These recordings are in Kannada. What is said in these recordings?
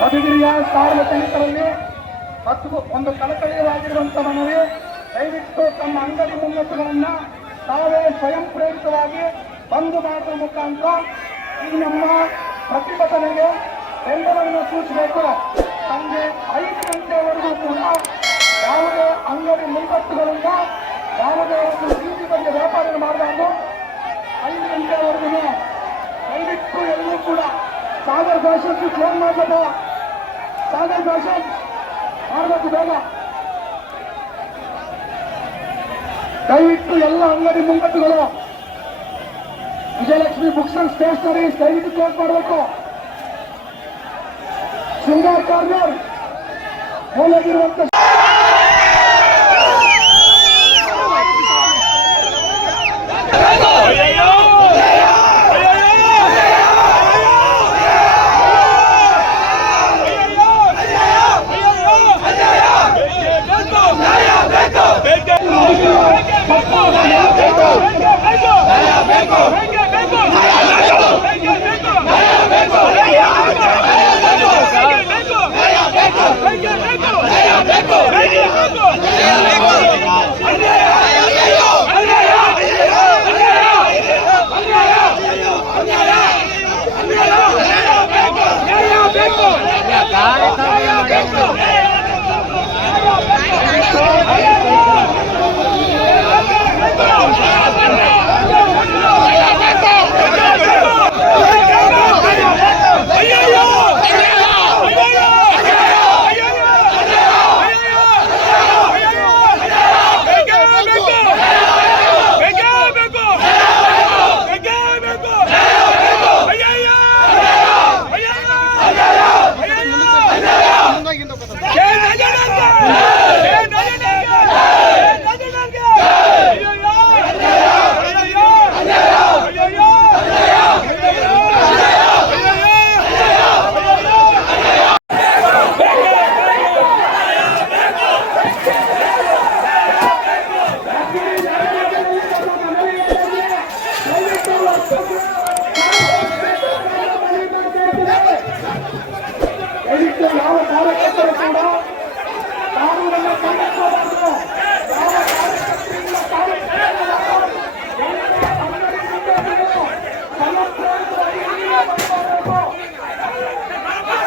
ಮಧುಗಿರಿಯ ಸಾರ್ವಜನಿಕರಲ್ಲಿ ಒಂದು ಕಳಕಳಿಯಾಗಿರುವಂತಹ ಮನವಿ, ದಯವಿಟ್ಟು ತಮ್ಮ ಅಂಗಡಿ ಮುಂಗಟ್ಟುಗಳನ್ನ ತಾವೇ ಸ್ವಯಂ ಪ್ರೇರಿತವಾಗಿ ಬಂದು ಮಾಡುವ ಮುಖಾಂತರ ಈ ನಮ್ಮ ಪ್ರತಿಭಟನೆಗೆ ಬೆಂಬಲವನ್ನು ಸೂಚಿಸಬೇಕು. ಸಂಜೆ 5 ಗಂಟೆವರೆಗೂ ಕೂಡ ಯಾವುದೇ ಅಂಗಡಿ ಮುಂಗಟ್ಟುಗಳಿಂದ ಯಾವುದೇ ಒಂದು ಬೀದಿ ಬಗ್ಗೆ ವ್ಯಾಪಾರ ಮಾಡಬಾರ್ದು. 5 ಗಂಟೆವರೆಗೂ ದಯವಿಟ್ಟು ಎಲ್ಲರೂ ಕೂಡ ಸಾಗರ್ ಫ್ಯಾಷನ್ ಕ್ಲೋಸ್ ಮಾಡಬೇಕು. ಸಾಗರ್ ಫ್ಯಾಷನ್ ಮಾಡಬೇಕು ಬೇಗ. ದಯವಿಟ್ಟು ಎಲ್ಲ ಅಂಗಡಿ ಮುಂಗಟ್ಟುಗಳು, ವಿಜಯಲಕ್ಷ್ಮಿ ಬುಕ್ಸ್ ಅಂಡ್ ಸ್ಟೇಷನರಿ ದಯವಿಟ್ಟು ಕ್ಲೋಸ್ ಮಾಡಬೇಕು. ಶೃಂಗಾರ್ ಕಾರ್ನರ್ ಮೂಲಗಿರುವಂತ ಯಾವ ಕಾರ್ಯಕರ್ತರು ಕೂಡ ಕಾನೂನನ್ನು ಸಂರಕ್ಷಿಸಬಾರದು.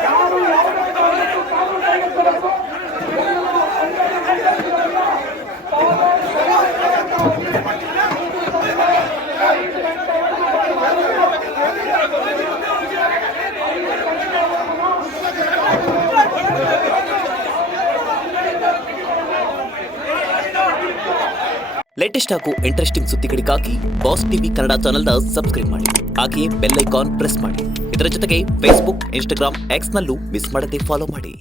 ಯಾರು ಯಾವುದೇ ಕಾರಣಕ್ಕೂ ಕಾನೂನು ಕೈಗೆತ್ತಬೇಕು. ಲೇಟೆಸ್ಟ್ ಹಾಗೂ ಇಂಟ್ರೆಸ್ಟಿಂಗ್ ಸುದ್ದಿಗಳಿಗಾಗಿ ಬಾಸ್ ಟಿವಿ ಕನ್ನಡ ಚಾನೆಲ್ನ ಸಬ್ಸ್ಕ್ರೈಬ್ ಮಾಡಿ. ಹಾಗೆಯೇ ಬೆಲ್ ಐಕಾನ್ ಪ್ರೆಸ್ ಮಾಡಿ. ಇದರ ಜೊತೆಗೆ ಫೇಸ್ಬುಕ್, ಇನ್ಸ್ಟಾಗ್ರಾಮ್, ಎಕ್ಸ್ನಲ್ಲೂ ಮಿಸ್ ಮಾಡದೆ ಫಾಲೋ ಮಾಡಿ.